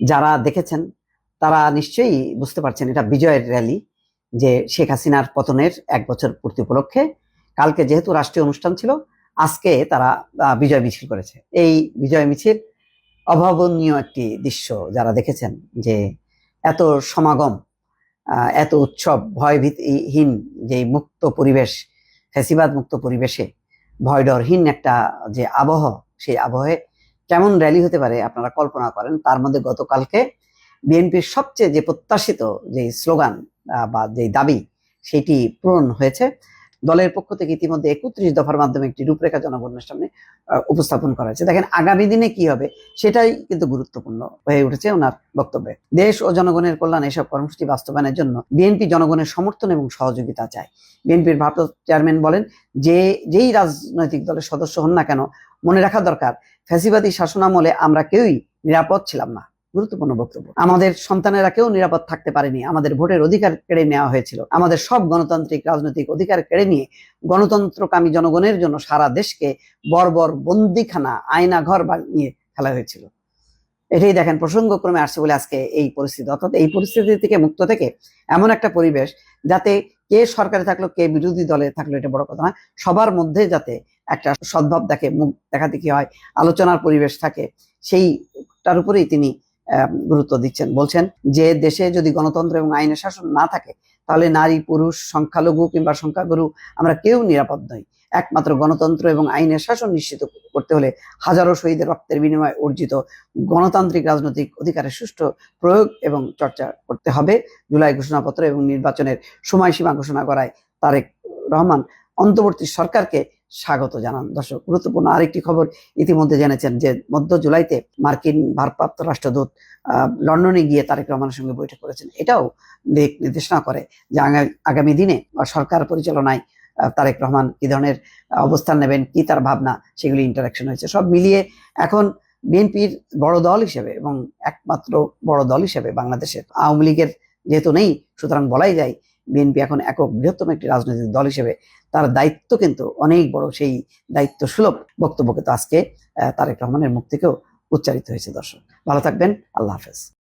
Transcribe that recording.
যারা দেখেছেন, তারা নিশ্চয়ই বুঝতে পারছেন এটা বিজয়ের র্যালি যে শেখ হাসিনার পতনের এক বছর পূর্তি উপলক্ষে। কালকে যেহেতু রাষ্ট্রীয় অনুষ্ঠান ছিল, আজকে তারা বিজয় মিছিল করেছে। এই বিজয় মিছিল অভাবনীয় একটি দৃশ্য যারা দেখেছেন যে এত সমাগম এত উৎসব, ভয়ভীতিহীন যে মুক্ত পরিবেশ, ফ্যাসিবাদ মুক্ত পরিবেশে ভয়ডরহীন একটা যে আবহ, সেই আবহে কেমন র্যালি হতে পারে আপনারা কল্পনা করেন, তার মধ্যে গতকালকে বিএনপির সবচেয়ে যে প্রত্যাশিত যে স্লোগান বা যে দাবি, সেটি পূরণ হয়েছে। দলের পক্ষ থেকে ইতিমধ্যে একত্রিশ দফার মাধ্যমে একটি রূপরেখা জনগণের সামনে উপস্থাপন করা হয়েছে। দেখেন, আগামী দিনে কি হবে সেটাই কিন্তু গুরুত্বপূর্ণ হয়ে উঠেছে ওনার বক্তব্যে। দেশ ও জনগণের কল্যাণ এসব কর্মসূচি বাস্তবায়নের জন্য বিএনপি জনগণের সমর্থন এবং সহযোগিতা চায়। বিএনপির ভারপ্রাপ্ত চেয়ারম্যান বলেন, যে, যেই রাজনৈতিক দলের সদস্য হন না কেন, মনে রাখা দরকার, ফ্যাসিবাদী শাসনামলে আমরা কেউই নিরাপদ ছিলাম না। গুরুত্বপূর্ণ বক্তব্য। আমাদের সন্তানেরা কেউ নিরাপদ থাকতে পারেনি। আমাদের ভোটের অধিকার কেড়ে নেওয়া হয়েছিল। আমাদের সব গণতান্ত্রিক রাজনৈতিক অধিকার কেড়ে নিয়ে গণতন্ত্রকামী জনগণের জন্য সারা দেশকে বর্বর বন্দিখানা আয়না ঘর বানিয়ে ফেলা হয়েছিল। এটাই দেখেন, প্রসঙ্গক্রমে আসছে বলে আজকে এই পরিস্থিতি। অর্থাৎ এই পরিস্থিতি থেকে মুক্ত থেকে এমন একটা পরিবেশ যাতে কে সরকারে থাকল, কে বিরোধী দলে থাকল, এটা বড় কথা না। সবার মধ্যে যাতে একটা সদ্ভাব দেখে মুখ দেখা দেখি হয়, আলোচনার পরিবেশ থাকে, সেইটার উপরেই তিনি গুরুত্ব দিচ্ছেন। বলছেন যে দেশে যদি গণতন্ত্র এবং আইনের শাসন না থাকে, তাহলে নারী, পুরুষ, সংখ্যালঘু কিংবা সংখ্যাগুরু আমরা কেউ নিরাপদ নই। একমাত্র গণতন্ত্র এবং আইনের শাসন নিশ্চিত করতে হলে হাজারো শহীদের রক্তের বিনিময়ে অর্জিত গণতান্ত্রিক রাজনৈতিক অধিকারের সুষ্ঠু প্রয়োগ এবং চর্চা করতে হবে। জুলাই ঘোষণাপত্র এবং নির্বাচনের সময়সীমা ঘোষণা করায় তারেক রহমান অন্তর্বর্তী সরকারকে স্বাগত জানান। দর্শক, গুরুত্বপূর্ণ আরেকটি খবর ইতিমধ্যে জেনেছেন যে মধ্য জুলাইতে মার্কিন ভারপ্রাপ্ত রাষ্ট্রদূত লন্ডনে গিয়ে তারেক রহমানের সঙ্গে বৈঠক করেছেন। এটাও দিক নির্দেশনা করে যে আগামী দিনে সরকার পরিচালনায় তারেক রহমান কি ধরনের অবস্থান নেবেন, কি তার ভাবনা, সেগুলি ইন্টারাকশন হয়েছে। সব মিলিয়ে এখন বিএনপির বড় দল হিসেবে এবং একমাত্র বড় দল হিসেবে বাংলাদেশের আওয়ামী লীগের যেহেতু নেই, সুতরাং বলাই যায় বিএনপি এখন একক বৃহত্তম একটি রাজনৈতিক দল হিসেবে তার দায়িত্ব কিন্তু অনেক বড় সেই দায়িত্ব সুলভ বক্তব্য কিন্তু আজকে তারেক রহমানের মুখ থেকেও উচ্চারিত হয়েছে দর্শক। ভালো থাকবেন, আল্লাহ হাফেজ।